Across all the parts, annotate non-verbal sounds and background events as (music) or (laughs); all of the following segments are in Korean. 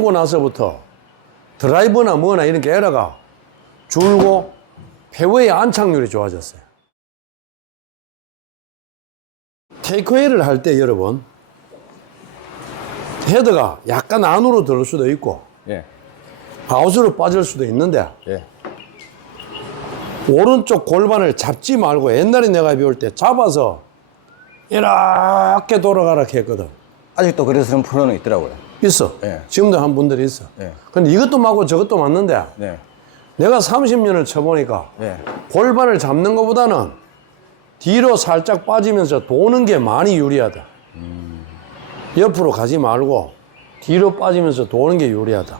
돌리고 나서부터 드라이브나 뭐나 이런 게 에러가 줄고 페어웨이 안착률이 좋아졌어요. 테이크웨이를 할 때 여러분 헤드가 약간 안으로 들을 수도 있고 예. 아웃으로 빠질 수도 있는데 예. 오른쪽 골반을 잡지 말고 옛날에 내가 배울 때 잡아서 이렇게 돌아가라 했거든. 아직도 그래서 프로는 있더라고요. 있어. 예. 지금도 한 분들이 있어. 예. 근데 이것도 맞고 저것도 맞는데 네. 내가 30년을 쳐보니까 예. 골반을 잡는 것보다는 뒤로 살짝 빠지면서 도는 게 많이 유리하다. 옆으로 가지 말고 뒤로 빠지면서 도는 게 유리하다.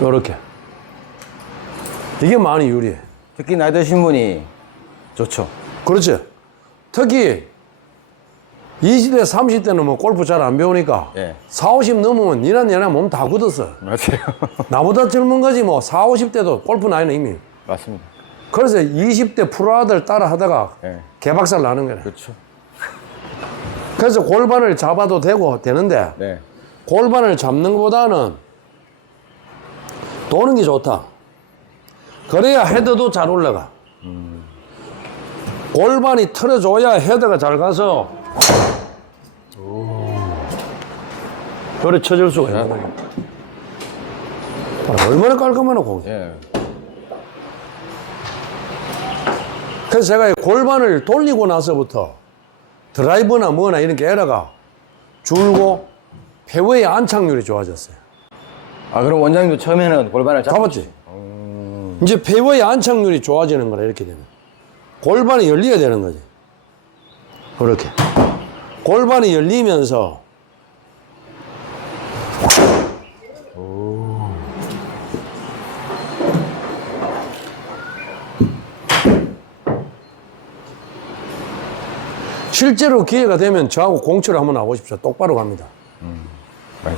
요렇게. 이게 많이 유리해. 특히 나이 드신 분이 좋죠. 그렇지. 특히 20대, 30대는 뭐 골프 잘 안 배우니까 예. 4, 50 넘으면 니나 얘나 몸다 굳었어. 맞아요. (laughs) 나보다 젊은 거지 뭐 4, 50대도 골프 나이는 이미. 맞습니다. 그래서 20대 프로 아들 따라 하다가 예. 개박살 나는 거네. 그렇죠. 그래서 골반을 잡아도 되고 되는데 네. 골반을 잡는 것보다는 도는 게 좋다. 그래야 헤드도 잘 올라가. 골반이 틀어줘야 헤드가 잘 가서 그래 쳐질 수가 있는 거야. 봐라, 얼마나 깔끔하나 공이. 예. 그래서 제가 이 골반을 돌리고 나서부터 드라이브나 뭐나 이런 게 에러가 줄고 페어웨이 안착률이 좋아졌어요. 아 그럼 원장님도 처음에는 골반을 잡. 잡았지? 이제 페어웨이 안착률이 좋아지는 거라 이렇게 되면 골반이 열려야 되는 거지. 그렇게 골반이 열리면서 실제로 기회가 되면 저하고 공치를 한번 나보십시오. 똑바로 갑니다. 맞아요.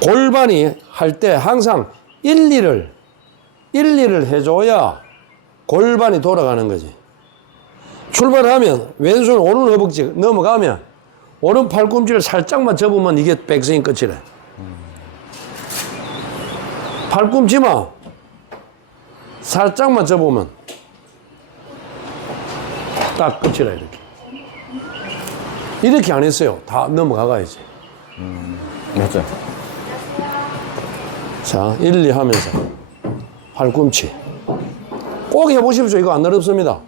골반이 할 때 항상 1, 2를 1, 2를 해줘야 골반이 돌아가는 거지. 출발하면 왼손 오른 허벅지 넘어가면 오른 팔꿈치를 살짝만 접으면 이게 백스윙 끝이래. 팔꿈치만 살짝만 접으면 딱 끝이라 이렇게. 이렇게 안 했어요. 다 넘어가가야지. 맞죠. 자, 1, 2 하면서 팔꿈치. 꼭 해보십시오. 이거 안 어렵습니다.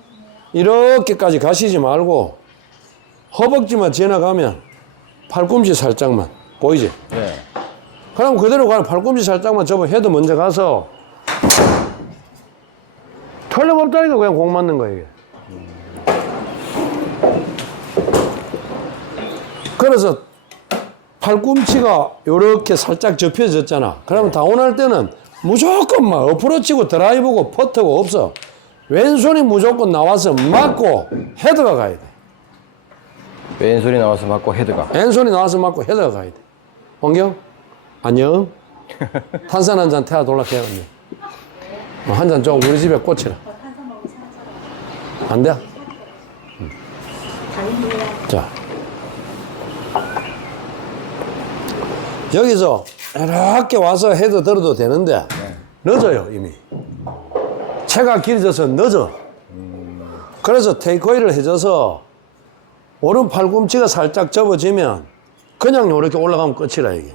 이렇게까지 가시지 말고 허벅지만 지나가면 팔꿈치 살짝만 보이지? 네. 그럼 그대로 가면 팔꿈치 살짝만 접어 헤드 먼저 가서 틀림없다니까 그냥 공 맞는 거야 이게. 그래서 팔꿈치가 이렇게 살짝 접혀졌잖아. 그러면 다운할 때는 무조건 막 어프로치고 드라이브고 퍼트고 없어. 왼손이 무조건 나와서 맞고 헤드가 가야 돼. 왼손이 나와서 맞고 헤드가. 왼손이 나와서 맞고 헤드가 가야 돼. 원경? 안녕? (laughs) 탄산 한 잔 태워 돌락해요, 언니. 뭐한잔 좀 우리 집에 꽂히라. 안 돼? 음. 자. 여기서 이렇게 와서 헤드 들어도 되는데 늦어요, 이미. 체가 길어져서 늦어. 그래서 테이크웨이를 해줘서 오른 팔꿈치가 살짝 접어지면 그냥 이렇게 올라가면 끝이라 이게.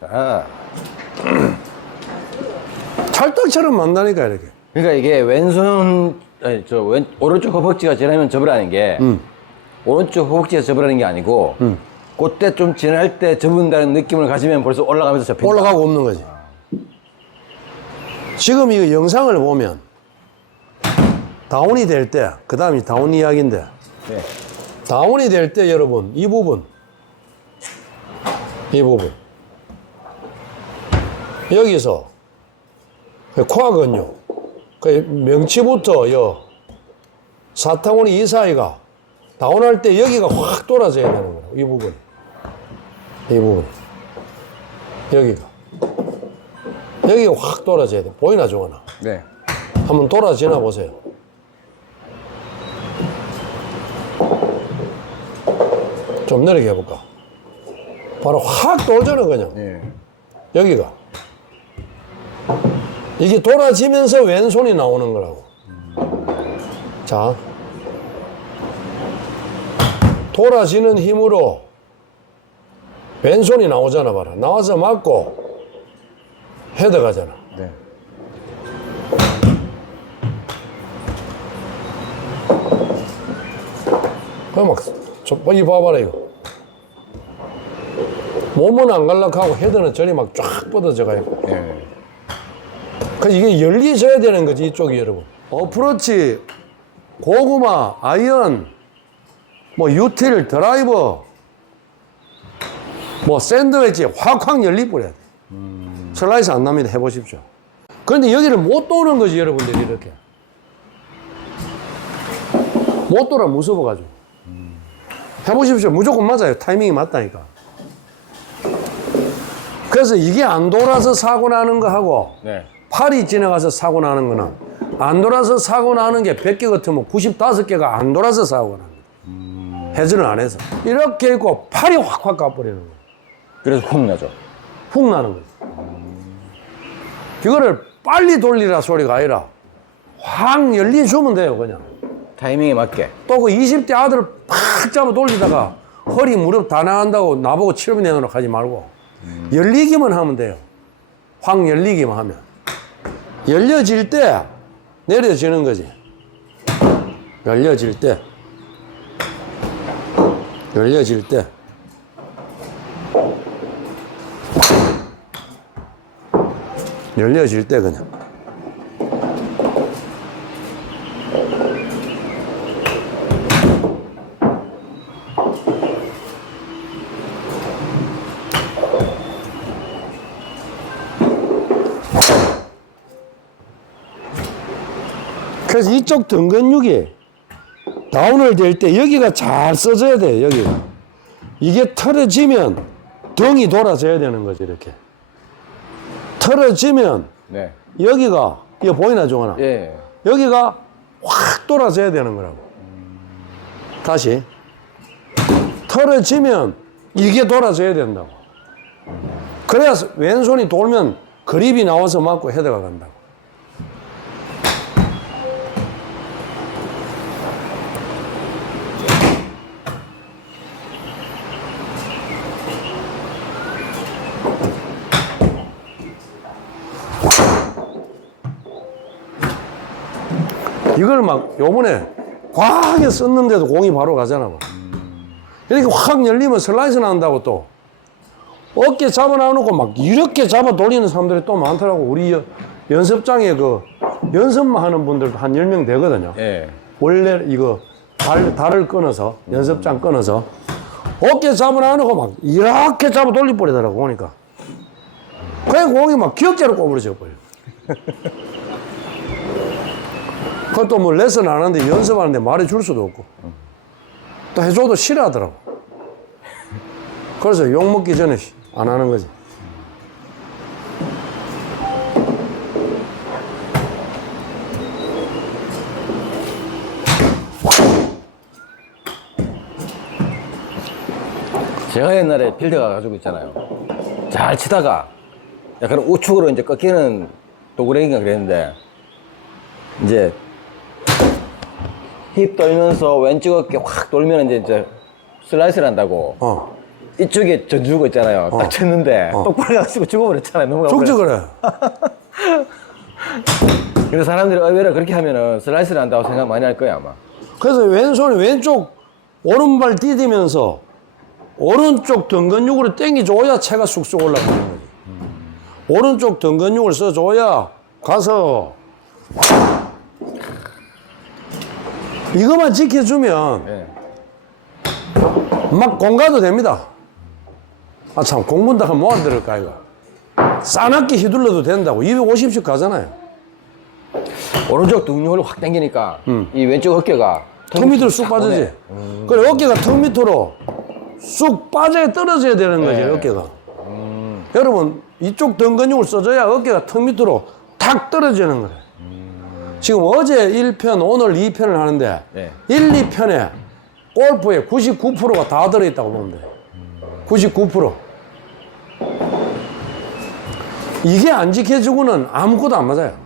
자. (clears throat) 찰떡처럼 만다니까 이렇게. 그러니까 이게 왼손 아니 저 왼 오른쪽 허벅지가 지나면 접으라는 게 오른쪽 허벅지가 접으라는 게 아니고 그때 좀 지날 때 접은다는 느낌을 가지면 벌써 올라가면서 접힌다. 올라가고 없는 거지. 지금 이 영상을 보면 다운이 될 때, 그 다음이 다운 이야기인데, 네. 다운이 될 때 여러분, 이 부분, 이 부분. 여기서, 그 코어 근육, 그 명치부터 요 사타구니 이 사이가 다운할 때 여기가 확 돌아져야 되는 거예요. 이 부분. 이 부분. 여기가. 여기가 확 돌아져야 돼. 보이나, 종아나? 네. 한번 돌아지나 보세요. 좀 내리게 해볼까? 바로 확 돌잖아, 그냥. 네. 여기가. 이게 돌아지면서 왼손이 나오는 거라고. 자. 돌아지는 힘으로 왼손이 나오잖아, 봐라. 나와서 맞고 헤드 가잖아. 네. 그럼 막, 저, 이 봐봐라, 이거. 몸은 안 갈락하고 헤드는 저리 막 쫙 뻗어져 가요. 예. 그 이게 열리셔야 되는 거지, 이쪽이 여러분. 어프로치, 고구마, 아이언, 뭐 유틸, 드라이버, 뭐 샌드위치 확확 열리 뿌려야 돼. 슬라이스 안 납니다. 해보십시오. 그런데 여기를 못 도는 거지, 여러분들이 이렇게. 못 돌아 무서워가지고. 해보십시오. 무조건 맞아요. 타이밍이 맞다니까. 그래서 이게 안 돌아서 사고 나는 거하고 네. 팔이 지나가서 사고 나는 거는 안 돌아서 사고 나는 게 100개 같으면 95개가 안 돌아서 사고 나는 거야. 회전을 안 해서. 이렇게 있고 팔이 확확 가버리는 거야. 그래서 훅 나죠. 훅 나는 거지. 이거를 빨리 돌리라 소리가 아니라 확 열리주면 돼요, 그냥. 타이밍에 맞게. 또 그 20대 아들을 팍 잡아 돌리다가 허리 무릎 다 나간다고 나보고 치료 내놓으러 가지 말고 열리기만 하면 돼요. 확 열리기만 하면. 열려질 때 내려지는 거지. 열려질 때. 열려질 때. 열려질 때 그냥. 그래서 이쪽 등 근육이 다운을 될 때 여기가 잘 써져야 돼요, 여기가. 이게 털어지면 등이 돌아져야 되는 거지, 이렇게. 털어지면 네. 여기가, 이거 보이나, 종아나? 예. 여기가 확 돌아져야 되는 거라고. 다시. 털어지면 이게 돌아져야 된다고. 그래야 왼손이 돌면 그립이 나와서 맞고 헤드가 간다고. 이걸 막 요번에 과하게 썼는데도 공이 바로 가잖아. 막. 이렇게 확 열리면 슬라이스 난다고 또. 어깨 잡아 놔놓고 막 이렇게 잡아 돌리는 사람들이 또 많더라고. 우리 여- 연습장에 그 연습만 하는 분들도 한 10명 되거든요. 예. 원래 이거 달, 달을 끊어서 연습장 끊어서 어깨 잡아 놔놓고 막 이렇게 잡아 돌려버리더라고 보니까. 그래 공이 막 기억자로 꼬부러져 버려. (laughs) 그것도 뭐 레슨 안 하는데 연습하는데 말해줄 수도 없고 또 해줘도 싫어하더라고. 그래서 욕 먹기 전에 안 하는 거지. 제가 옛날에 필드 가 가지고 있잖아요. 잘 치다가 약간 우측으로 이제 꺾이는 도그레인가 그랬는데 이제 힙 돌면서 왼쪽 어깨 확 돌면 이제, 이제 슬라이스를 한다고 어. 이쪽에 져주고 있잖아요. 딱 쳤는데 어. 똑바로 가지고 죽어버렸잖아요. 너무 죽지 그래. (laughs) 그래서 사람들이 의외로 그렇게 하면은 슬라이스를 한다고 생각 많이 할 거야 아마. 그래서 왼손이 왼쪽 오른발 디디면서 오른쪽 등 근육으로 당겨줘야 채가 쑥쑥 올라가는 거지. 오른쪽 등 근육을 써줘야 가서 이것만 지켜주면 예. 막 공가도 됩니다. 아 참 공문다 하면 뭐안 들을까 이거. 싸납게 휘둘러도 된다고 250씩 가잖아요. 오른쪽 등력을 확 당기니까 이 왼쪽 어깨가 턱 밑으로 쑥탁 빠지지. 오네. 그래 어깨가 턱 밑으로 쑥 빠져 떨어져야 되는 거지 네. 어깨가. 여러분 이쪽 등 근육을 써줘야 어깨가 턱 밑으로 탁 떨어지는 거래. 지금 어제 1편 오늘 2편을 하는데 네. 1, 2편에 골프의 99%가 다 들어있다고 보면 돼요. 99%. 이게 안 지켜주고는 아무것도 안 맞아요.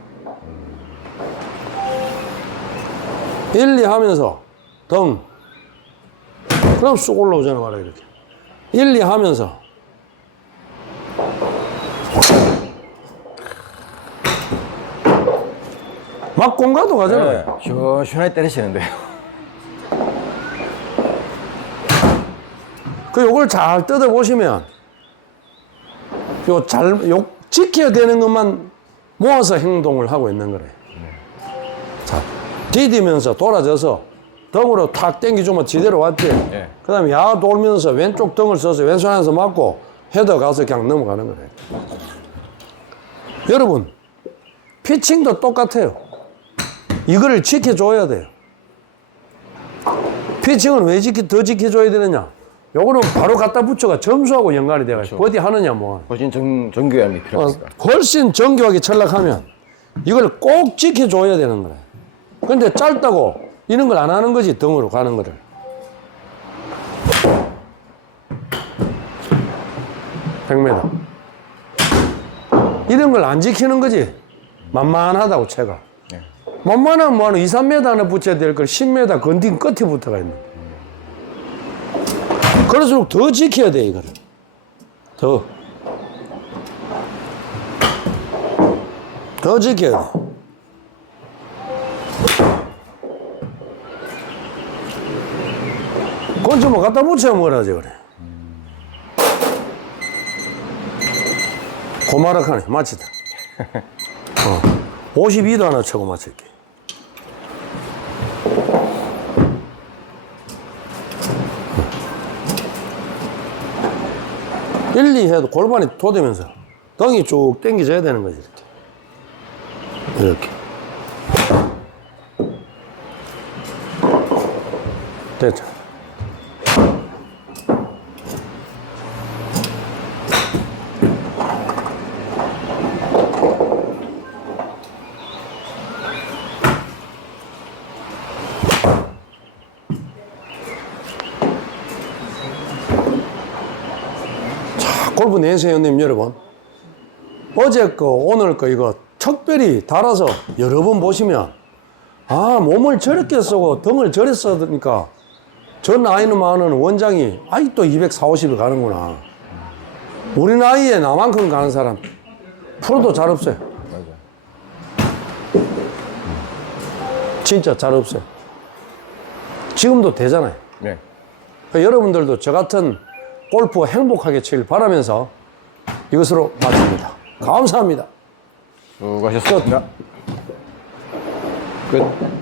1, 2 하면서 등. 그럼 쑥 올라오잖아, 말아 이렇게. 1, 2 하면서. 막 공가도 가잖아요. 네. 시원시원하게 때리시는데요. 그 요걸 잘 뜯어 보시면 요 잘 요 지켜야 되는 것만 모아서 행동을 하고 있는 거래요. 자, 디디면서 돌아져서 등으로 탁 당겨주면 지대로 왔지. 예. 그 다음에 야 돌면서 왼쪽 등을 써서 왼손 안에서 맞고 헤더 가서 그냥 넘어가는 거래요. 여러분, 피칭도 똑같아요. 이거를 지켜줘야 돼요. 피칭은 왜 지키, 더 지켜줘야 되느냐? 요거는 바로 갖다 붙여가 점수하고 연관이 돼가지고 버디 하느냐 뭐. 훨씬 정, 정교함이 어, 필요합니다. 훨씬 정교하게 전락하면 이걸 꼭 지켜줘야 되는 거래. 근데 짧다고 이런 걸 안 하는 거지 등으로 가는 거를. (100m) 이런 걸 안 지키는 거지 만만하다고 채가 네. 만만하면 뭐하는 2, 3m 하나 붙여야 될 걸 10m 건딩 끝에 붙어가 있는 그럴수록 더 지켜야 돼 이거를 더 더 지켜야 돼. 건좀 뭐 갖다 붙여 뭐라지 그래. 고마락하네 마치다. 어. 52도 하나 쳐고 마칠게. 일, 이 해도 골반이 도되면서 등이 쭉 당겨져야 되는 거지 이렇게. 이렇게. 됐죠. 골프 내세요, 형님 여러분. 어제 거, 오늘 거 이거 특별히 달아서 여러 번 보시면 아 몸을 저렇게 쓰고 등을 저래 써니까 저 나이는 많은 원장이 아직도 240, 50을 가는구나. 우리 나이에 나만큼 가는 사람 프로도 잘 없어요. 진짜 잘 없어요. 지금도 되잖아요. 네. 그러니까 여러분들도 저 같은 골프 행복하게 치길 바라면서 이것으로 마칩니다. 감사합니다. 수고하셨습니다. 끝.